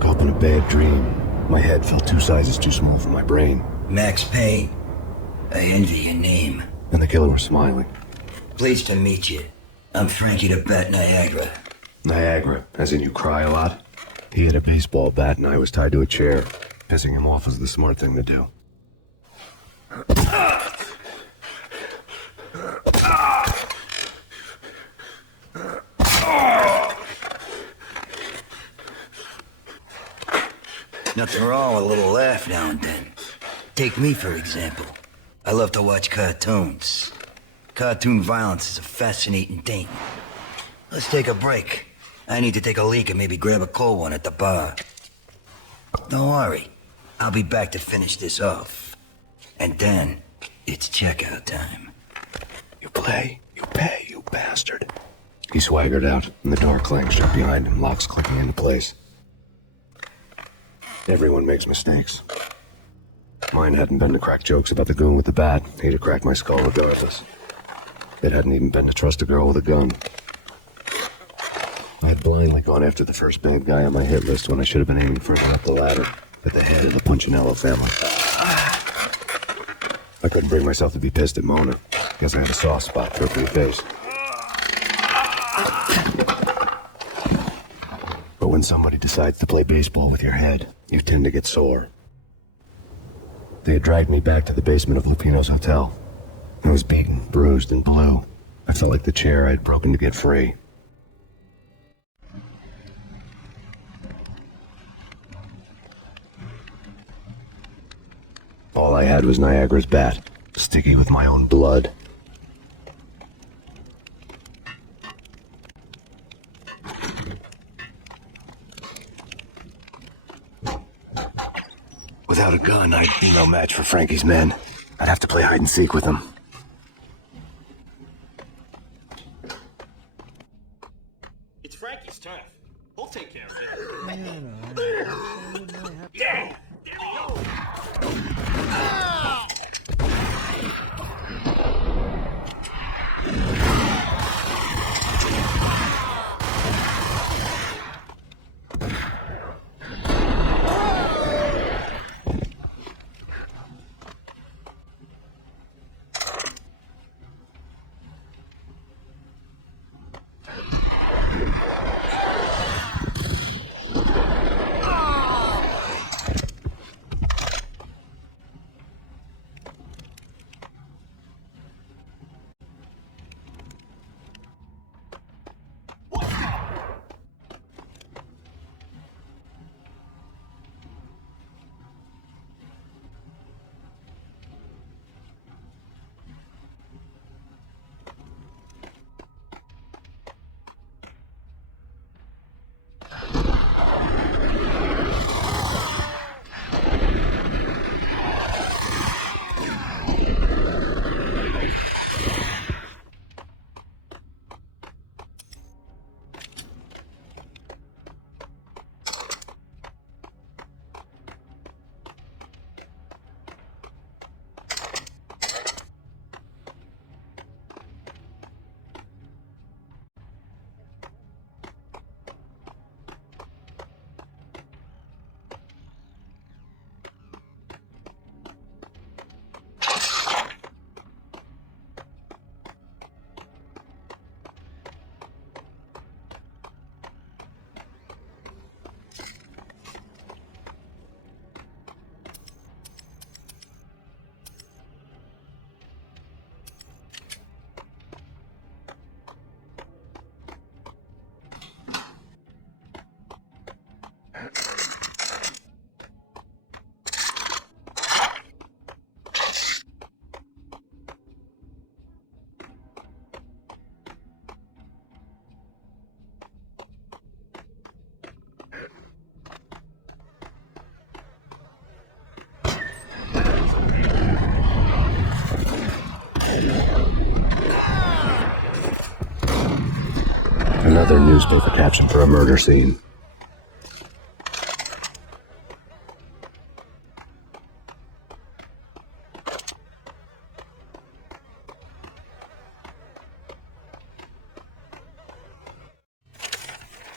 woke up in a bad dream. My head felt 2 sizes too small for my brain. Max Payne. I envy your name. And the killer was smiling. Pleased to meet you. I'm Frankie the Bat Niagara. Niagara, as in you cry a lot? He had a baseball bat and I was tied to a chair. Pissing him off was the smart thing to do. Nothing wrong with a little laugh now and then. Take me, for example. I love to watch cartoons. Cartoon violence is a fascinating thing. Let's take a break. I need to take a leak and maybe grab a cold one at the bar. Don't worry. I'll be back to finish this off. And then, it's checkout time. You play, you pay, you bastard. He swaggered out, and the door clanged shut behind him, locks clicking into place. Everyone makes mistakes. Mine hadn't been to crack jokes about the goon with the bat. He'd have cracked my skull regardless. It hadn't even been to trust a girl with a gun. I had blindly gone after the first bad guy on my hit list when I should have been aiming further up the ladder, at the head of the Punchinello family. I couldn't bring myself to be pissed at Mona, because I had a soft spot for her pretty face. But when somebody decides to play baseball with your head, you tend to get sore. They had dragged me back to the basement of Lupino's hotel. I was beaten, bruised, and blue. I felt like the chair I'd broken to get free. All I had was Niagara's bat, sticky with my own blood. Without a gun, I'd be no match for Frankie's men. I'd have to play hide and seek with them. It's Frankie's turn. We'll take care of it. Yeah! There we go! Another newspaper caption for a murder scene.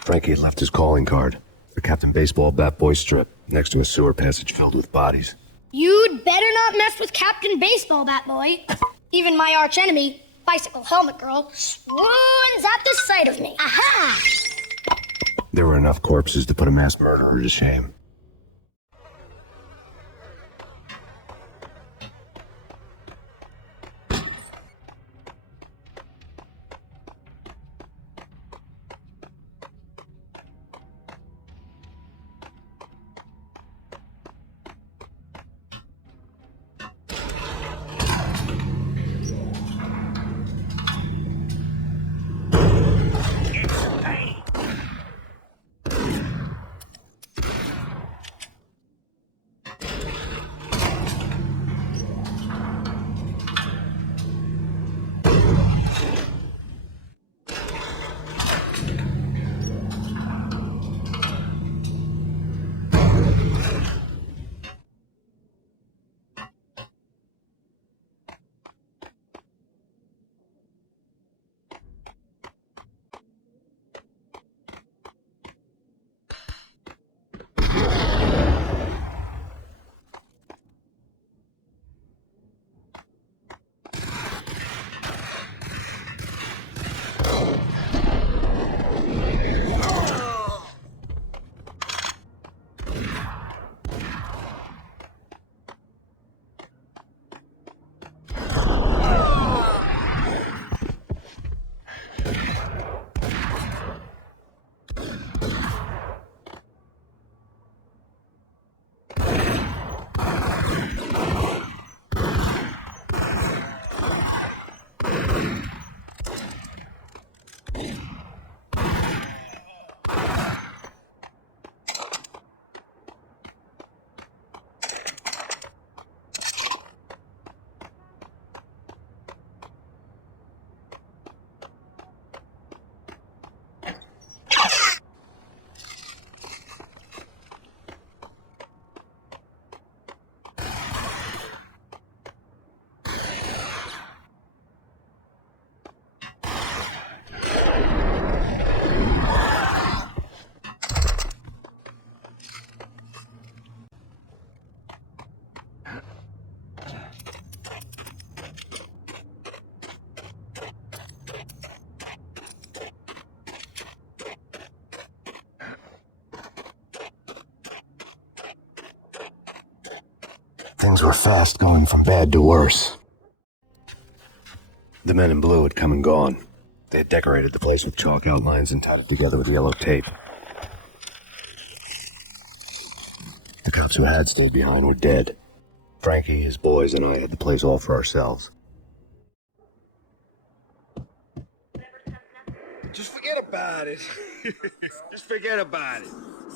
Frankie had left his calling card. A Captain Baseball Bat Boy strip, next to a sewer passage filled with bodies. You'd better not mess with Captain Baseball Bat Boy. Even my archenemy, Bicycle Helmet Girl, swoons at the sight of me. Aha! There were enough corpses to put a mass murderer to shame. Things were fast going from bad to worse. The men in blue had come and gone. They had decorated the place with chalk outlines and tied it together with yellow tape. The cops who had stayed behind were dead. Frankie, his boys, and I had the place all for ourselves. Just forget about it. Just forget about it.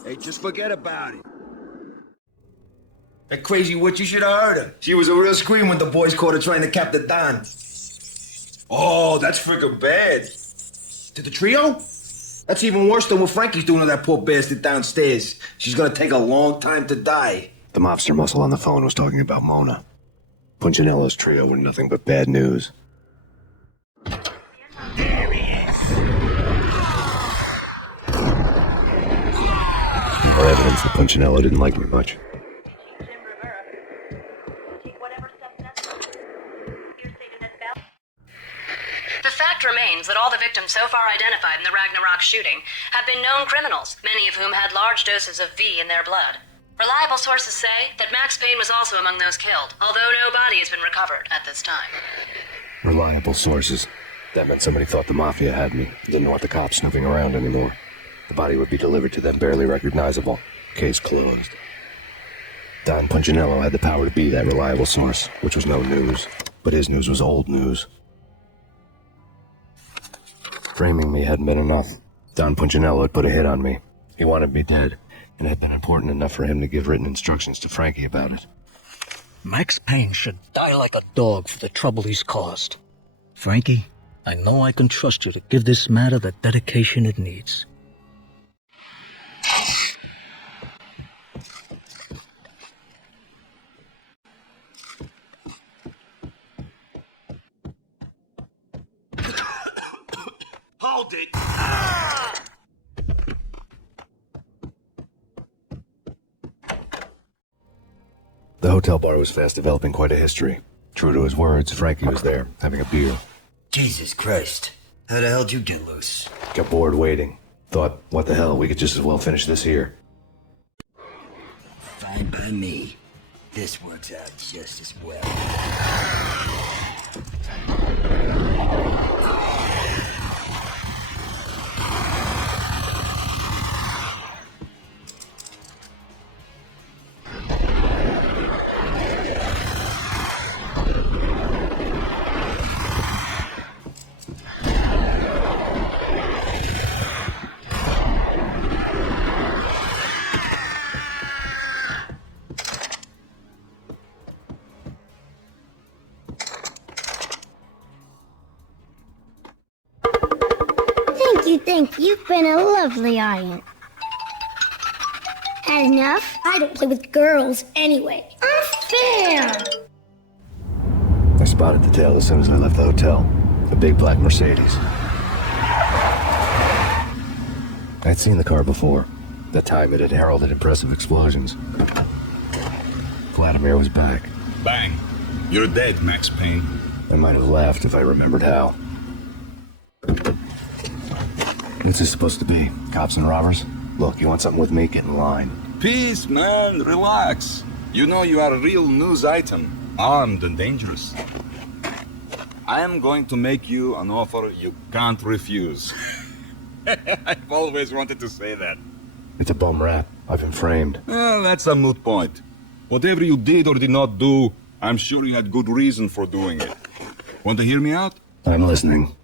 Hey, just forget about it. That crazy witch, you should have heard her. She was a real scream when the boys caught her trying to cap the Don. Oh, that's freaking bad. To the trio? That's even worse than what Frankie's doing to that poor bastard downstairs. She's gonna take a long time to die. The mobster muscle on the phone was talking about Mona. Punchinello's trio were nothing but bad news. There he is. More evidence that Punchinello didn't like me much. The fact remains that all the victims so far identified in the Ragnarok shooting have been known criminals, many of whom had large doses of V in their blood. Reliable sources say that Max Payne was also among those killed, although no body has been recovered at this time. Reliable sources. That meant somebody thought the Mafia had me. Didn't want the cops snooping around anymore. The body would be delivered to them barely recognizable. Case closed. Don Punchinello had the power to be that reliable source, which was no news. But his news was old news. Framing me hadn't been enough. Don Punchinello had put a hit on me. He wanted me dead, and it had been important enough for him to give written instructions to Frankie about it. Max Payne should die like a dog for the trouble he's caused. Frankie, I know I can trust you to give this matter the dedication it needs. Hold it! hotel bar was fast developing quite a history. True to his words, Frankie was there, having a beer. Jesus Christ. How the hell'd you get loose? Got bored waiting. Thought, what the hell, we could just as well finish this here. Fine by me. This works out just as well. Thank you. You've been a lovely aunt. Had enough? I don't play with girls anyway. Unfair! I spotted the tail as soon as I left the hotel. A big black Mercedes. I'd seen the car before. That time it had heralded impressive explosions. Vladimir was back. Bang. You're dead, Max Payne. I might have laughed if I remembered how. What's this supposed to be? Cops and robbers? Look, you want something with me? Get in line. Peace, man. Relax. You know you are a real news item. Armed and dangerous. I am going to make you an offer you can't refuse. I've always wanted to say that. It's a bum rap. I've been framed. Well, that's a moot point. Whatever you did or did not do, I'm sure you had good reason for doing it. Want to hear me out? I'm listening.